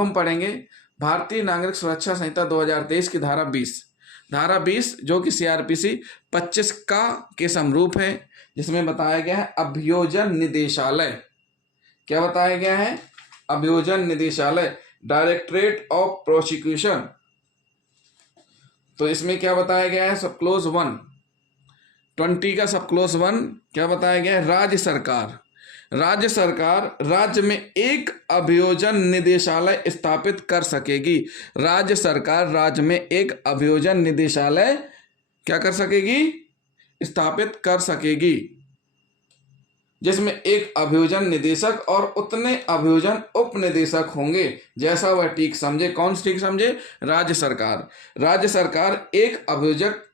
हम पढ़ेंगे भारतीय नागरिक सुरक्षा संहिता 2023 की धारा 20 जो कि CRPC 25 का के समरूप है, जिसमें बताया गया है अभियोजन निदेशालय। क्या बताया गया है? अभियोजन निदेशालय, डायरेक्टरेट ऑफ प्रोसिक्यूशन। तो इसमें क्या बताया गया है? सब क्लोज 1 20 का सब क्लोज 1 क्या बताया गया है? राज्य सरकार राज्य में एक अभियोजन निदेशालय स्थापित कर सकेगी। राज्य सरकार राज्य में एक अभियोजन निदेशालय क्या कर सकेगी? स्थापित कर सकेगी, जिसमें एक अभियोजन निदेशक और उतने अभियोजन उप निदेशक होंगे, जैसा वह ठीक समझे। कौन ठीक समझे? राज्य सरकार एक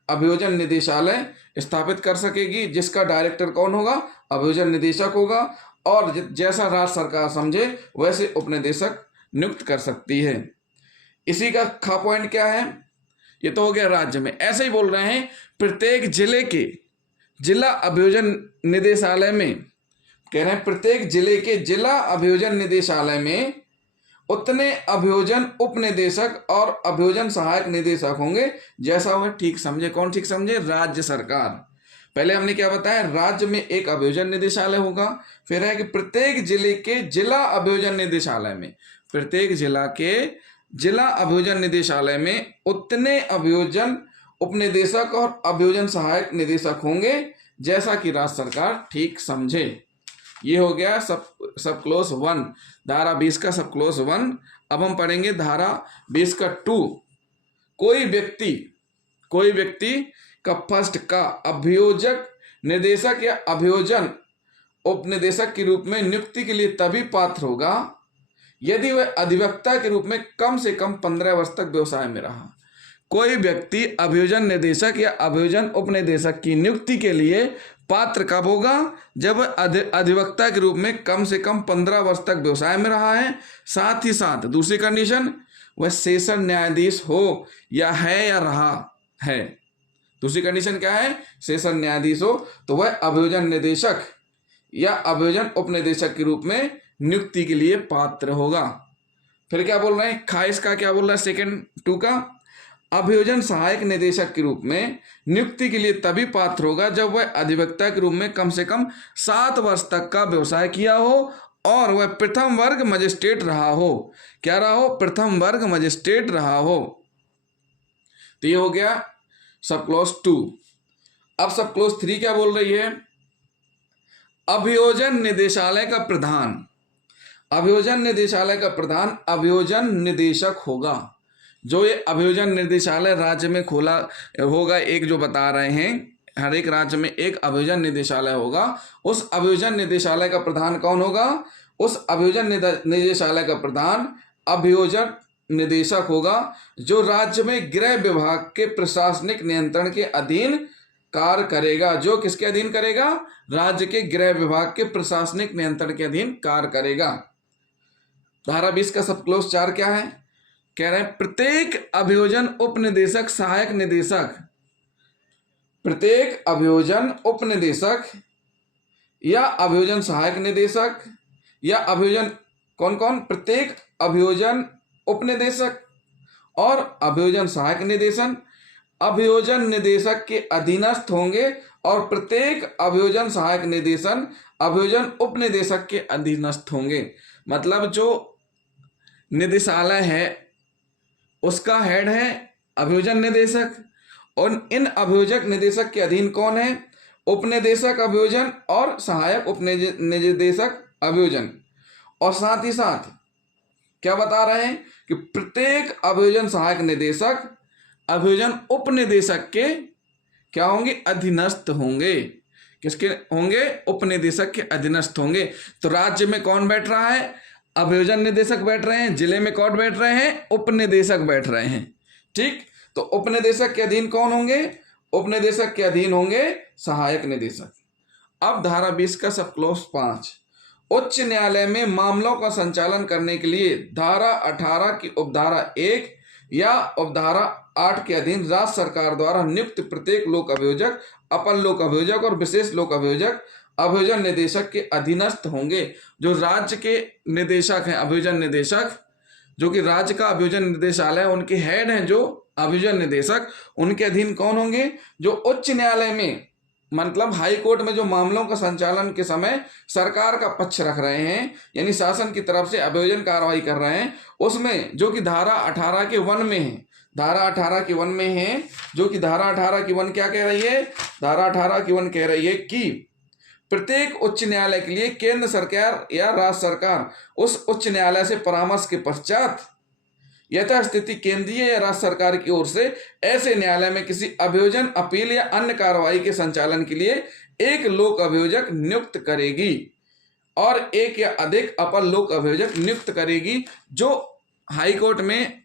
अभियोजन निदेशालय स्थापित कर सकेगी, जिसका डायरेक्टर कौन होगा? अभियोजन निदेशक होगा, और जैसा राज्य सरकार समझे वैसे उपनिदेशक नियुक्त कर सकती है। इसी का खा पॉइंट क्या है? ये तो हो गया राज्य में। ऐसे ही बोल रहे हैं प्रत्येक जिले के जिला अभियोजन निदेशालय में, कह रहे हैं प्रत्येक जिले के जिला अभियोजन निदेशालय में उतने अभियोजन उप निदेशक और अभियोजन सहायक निदेशक होंगे, जैसा वह ठीक समझे। कौन ठीक समझे? राज्य सरकार। पहले हमने क्या बताया? राज्य में एक अभियोजन निदेशालय होगा, फिर है कि प्रत्येक जिले के जिला अभियोजन निदेशालय में, प्रत्येक जिला के जिला अभियोजन निदेशालय में उतने अभियोजन उपनिदेशक और अभियोजन सहायक निदेशक होंगे, जैसा कि राज्य सरकार ठीक समझे। ये हो गया सब क्लोज 1, धारा 20 का सब क्लोज 1। अब हम पढ़ेंगे धारा 20 का 2। कोई व्यक्ति का फर्स्ट का अभियोजक निदेशक या अभियोजन उपनिदेशक के रूप में नियुक्ति के लिए तभी पात्र होगा यदि वह अधिवक्ता के रूप में कम से कम 15 वर्ष तक व्यवसाय में रहा। कोई व्यक्ति अभियोजन निदेशक या अभियोजन उपनिदेशक की नियुक्ति के लिए पात्र कब होगा? जब अधिवक्ता के रूप में कम से कम 15 वर्ष तक व्यवसाय में रहा है। साथ ही साथ दूसरी कंडीशन, वह सेशन न्यायाधीश हो या रहा है। दूसरी कंडीशन क्या है? सेशन न्यायाधीश हो तो वह अभियोजन निदेशक या अभियोजन उपनिदेशक के रूप में नियुक्ति के लिए पात्र होगा। फिर क्या बोल रहे हैं? खाइश का क्या बोल रहा है? सेकंड 2 का अभियोजन सहायक निदेशक के रूप में नियुक्ति के लिए तभी पात्र होगा जब वह अधिवक्ता के रूप में कम से कम 7 वर्ष तक का व्यवसाय किया हो और वह प्रथम वर्ग मजिस्ट्रेट रहा हो। क्या रहा हो? प्रथम वर्ग मजिस्ट्रेट रहा हो। तो ये हो गया सब क्लोज 2। अब सब क्लोज 3 क्या बोल रही है? अभियोजन निदेशालय का प्रधान अभियोजन निदेशक होगा। जो ये अभियोजन निदेशालय राज्य में खोला होगा, एक जो बता रहे हैं, हर एक राज्य में एक अभियोजन निदेशालय होगा। उस अभियोजन निदेशालय का प्रधान कौन होगा? उस अभियोजन निदेशालय का प्रधान अभियोजन निदेशक होगा, जो राज्य में गृह विभाग के प्रशासनिक नियंत्रण के अधीन कार्य करेगा। जो किसके अधीन करेगा? राज्य के गृह विभाग के प्रशासनिक नियंत्रण के अधीन कार्य करेगा। धारा 20 का सब क्लोज 4 क्या है? कह रहे हैं प्रत्येक अभियोजन उपनिदेशक सहायक निदेशक, प्रत्येक अभियोजन उपनिदेशक या अभियोजन सहायक निदेशक या अभियोजन कौन? प्रत्येक अभियोजन उपनिदेशक और अभियोजन सहायक निदेशन अभियोजन निदेशक के अधीनस्थ होंगे और प्रत्येक अभियोजन सहायक निदेशन अभियोजन उपनिदेशक के अधीनस्थ होंगे। मतलब जो निदेशालय है उसका हेड है अभियोजन निदेशक, और इन अभियोजक निदेशक के अधीन कौन है? उपनिदेशक अभियोजन और सहायक उपनिदेशक अभियोजन। और साथ ही साथ क्या बता रहे हैं कि प्रत्येक अभियोजन सहायक निदेशक अभियोजन उपनिदेशक के क्या होंगे? अधीनस्थ होंगे। किसके होंगे? उपनिदेशक के अधीनस्थ होंगे। तो राज्य में कौन बैठ रहा है? अभियोजन निदेशक बैठ रहे हैं। जिले में कौन बैठ रहे हैं? उपनिदेशक बैठ रहे हैं। ठीक, तो उपनिदेशक के अधीन कौन होंगे? उपनिदेशक के अधीन होंगे सहायक निदेशक। अब धारा 20 का सब क्लोज 5, उच्च न्यायालय में मामलों का संचालन करने के लिए धारा 18 की उपधारा 1 या उपधारा 8 के अधीन राज्य सरकार द्वारा नियुक्त प्रत्येक लोक अभियोजक, अपर लोक अभियोजक और विशेष लोक अभियोजक अभियोजन निदेशक के अधीनस्थ होंगे। जो राज्य के निदेशक हैं अभियोजन निदेशक, जो कि राज्य का अभियोजन निदेशालय, उनके हेड हैं जो अभियोजन निदेशक, उनके अधीन कौन होंगे? जो उच्च न्यायालय में, मतलब हाई कोर्ट में जो मामलों का संचालन के समय सरकार का पक्ष रख रहे हैं, यानी शासन की तरफ से अभियोजन कार्रवाई कर रहे हैं, उसमें जो कि धारा 18 के 1 में है, धारा 18 की 1 में है, जो कि धारा 18 की 1 क्या कह रही है? धारा 18 की 1 कह रही है कि प्रत्येक उच्च न्यायालय के लिए केंद्र सरकार या राज्य सरकार उस उच्च न्यायालय से परामर्श के पश्चात यथास्थिति केंद्रीय या राज्य सरकार की ओर से ऐसे न्यायालय में किसी अभियोजन, अपील या अन्य कार्रवाई के संचालन के लिए एक लोक अभियोजक नियुक्त करेगी और एक या अधिक अपर लोक अभियोजक नियुक्त करेगी। जो हाई कोर्ट में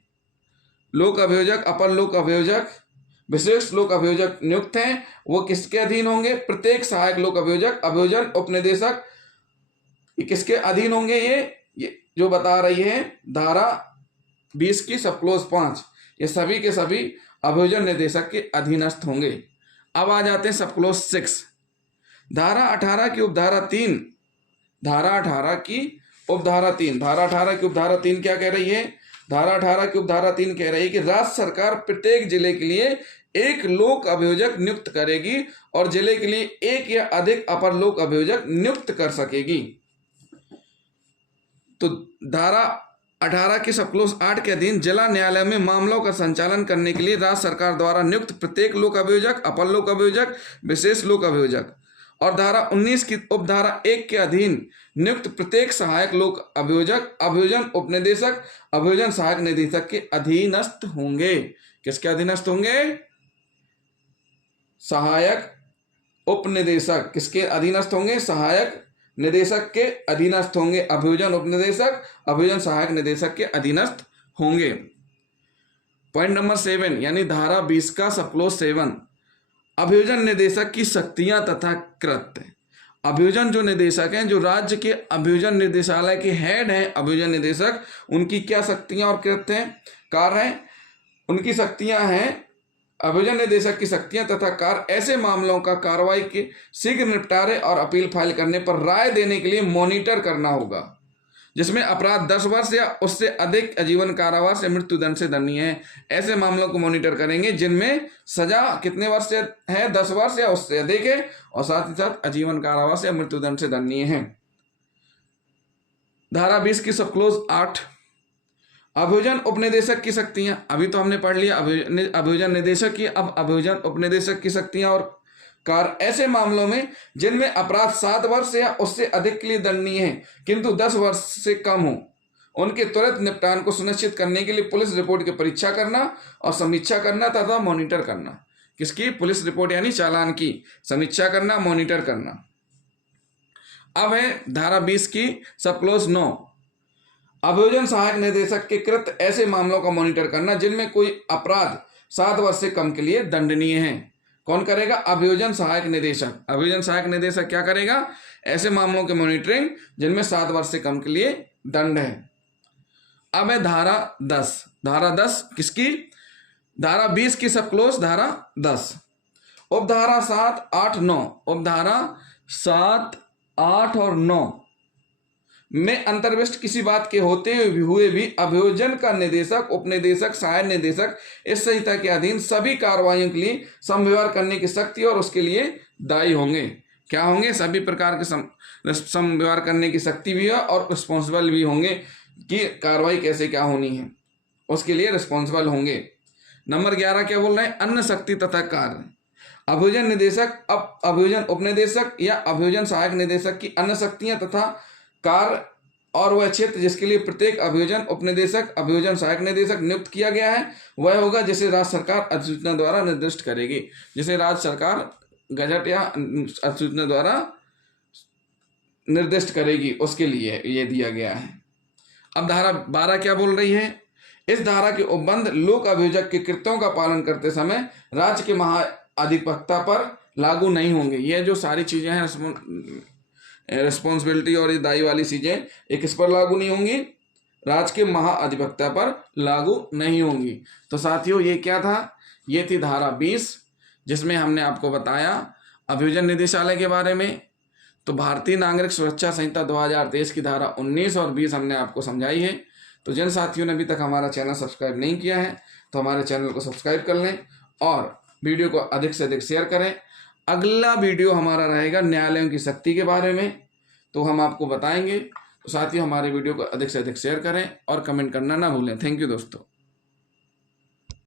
लोक अभियोजक, अपर लोक अभियोजक, विशेष लोक अभियोजक नियुक्त हैं, वो किसके अधीन होंगे? प्रत्येक सहायक लोक अभियोजक, अभियोजन उपनिदेशक, किसके अधीन होंगे? ये जो बता रही है धारा 20 की सब क्लोज 5, ये सभी के सभी अभियोजन निदेशक के अधीनस्थ होंगे। अब आ जाते हैं सब क्लोज 6, धारा 18 की उपधारा 3, धारा 18 की उपधारा 3, धारा 18 की उपधारा 3 क्या कह रही है? धारा 18 की उपधारा 3 कह रही है कि राज्य सरकार प्रत्येक जिले के लिए एक लोक अभियोजक नियुक्त करेगी और जिले के लिए एक या अधिक अपर लोक अभियोजक नियुक्त कर सकेगी। तो धारा 18 के सब क्लोज 8 के अधीन जिला न्यायालय में मामलों का संचालन करने के लिए राज्य सरकार द्वारा नियुक्त प्रत्येक लोक अभियोजक, अपर लोक अभियोजक, विशेष लोक अभियोजक और धारा 19 की उपधारा 1 के अधीन नियुक्त प्रत्येक सहायक लोक अभियोजक, अभियोजन उपनिदेशक, अभियोजन सहायक निदेशक के अधीनस्थ होंगे। किसके अधीनस्थ होंगे? सहायक उपनिदेशक। किसके अधीनस्थ होंगे? सहायक निदेशक के अधीनस्थ होंगे। अभियोजन उपनिदेशक, अभियोजन सहायक निदेशक के अधीनस्थ होंगे। पॉइंट नंबर 7 यानी धारा 20 का सब क्लोज 7, अभियोजन निदेशक की शक्तियां तथा कृत्य। अभियोजन जो निदेशक हैं, जो राज्य के अभियोजन निदेशालय के हेड हैं, अभियोजन निदेशक, उनकी क्या शक्तियां और कृत्य हैं, कार्य हैं? उनकी शक्तियां हैं, अभियोजन निदेशक की शक्तियां तथा कार्य ऐसे मामलों का कार्रवाई के शीघ्र निपटारे और अपील फाइल करने पर राय देने के लिए मॉनिटर करना होगा, जिसमें अपराध 10 वर्ष या उससे अधिक आजीवन कारावास या मृत्युदंड से दंडनीय है। ऐसे मामलों को मॉनिटर करेंगे जिनमें सजा कितने वर्ष से है? 10 वर्ष या उससे अधिक है और साथ ही साथ आजीवन कारावास या मृत्युदंड से दंडनीय है। धारा 20 की सब क्लोज 8, अभियोजन उपनिदेशक की शक्तियां। अभी तो हमने पढ़ लिया अभियोजन निदेशक की, अब अभियोजन उपनिदेशक की शक्तियां और कार्य ऐसे मामलों में जिनमें अपराध 7 वर्ष या उससे अधिक के लिए दंडनीय है किंतु 10 वर्ष से कम हो, उनके त्वरित निपटान को सुनिश्चित करने के लिए पुलिस रिपोर्ट की परीक्षा करना और समीक्षा करना तथा मॉनिटर करना। किसकी? पुलिस रिपोर्ट यानी चालान की समीक्षा करना, मॉनिटर करना। अब है धारा 20 की सब क्लोज 9, अभियोजन सहायक निदेशक के कृत्य ऐसे मामलों का मॉनिटर करना जिनमें कोई अपराध 7 वर्ष से कम के लिए दंडनीय है। कौन करेगा? अभियोजन सहायक निदेशक। अभियोजन सहायक निदेशक क्या करेगा? ऐसे मामलों के मॉनिटरिंग जिनमें 7 वर्ष से कम के लिए दंड है। अब है धारा 10, धारा 10 किसकी? धारा 20 की सब क्लोज धारा 10, उपधारा 7, 8, 9, उपधारा 7, 8 और 9 में अंतर्विष्ट किसी बात के होते हुए भी अभियोजन का निदेशक, उपनिदेशक, सहायक निदेशक इस संहिता के अधीन सभी कार्रवाइयों के लिए समव्यवहार करने की शक्ति और उसके लिए दायी होंगे। क्या होंगे? सभी प्रकार के समव्यवहार करने की शक्ति भी है और रिस्पॉन्सिबल भी होंगे कि कार्रवाई कैसे क्या होनी है, उसके लिए रिस्पॉन्सिबल होंगे। नंबर 11 क्या बोल रहे हैं? अन्य शक्ति तथा कार्य। अभियोजन निदेशक, अब अभियोजन उपनिदेशक या अभियोजन सहायक निदेशक की अन्य शक्तियां तथा कार्य और वह क्षेत्र जिसके लिए प्रत्येक अभियोजन उपनिदेशक, अभियोजन सहायक निदेशक नियुक्त किया गया है वह होगा जिसे राज्य सरकार अधिसूचना द्वारा निर्दिष्ट करेगी। जिसे राज्य सरकार गजट या अधिसूचना द्वारा निर्दिष्ट करेगी, उसके लिए ये दिया गया है। अब धारा 12 क्या बोल रही है? इस धारा के उपबंध लोक अभियोजक के कृत्यों का पालन करते समय राज्य के महाधिवक्ता पर लागू नहीं होंगे। ये जो सारी चीजें हैं, रिस्पॉन्सिबिलिटी और ये दायी वाली चीजें, ये किस पर लागू नहीं होंगी? राज्य के महाअधिवक्ता पर लागू नहीं होंगी। तो साथियों, ये क्या था? ये थी धारा 20, जिसमें हमने आपको बताया अभियोजन निदेशालय के बारे में। तो भारतीय नागरिक सुरक्षा संहिता 2023 की धारा 19 और 20 हमने आपको समझाई है। तो जिन साथियों ने अभी तक हमारा चैनल सब्सक्राइब नहीं किया है तो हमारे चैनल को सब्सक्राइब कर लें और वीडियो को अधिक से अधिक शेयर करें। अगला वीडियो हमारा रहेगा न्यायालयों की शक्ति के बारे में, तो हम आपको बताएंगे। तो साथियों हमारे वीडियो को अधिक से अधिक शेयर करें और कमेंट करना ना भूलें। थैंक यू दोस्तों।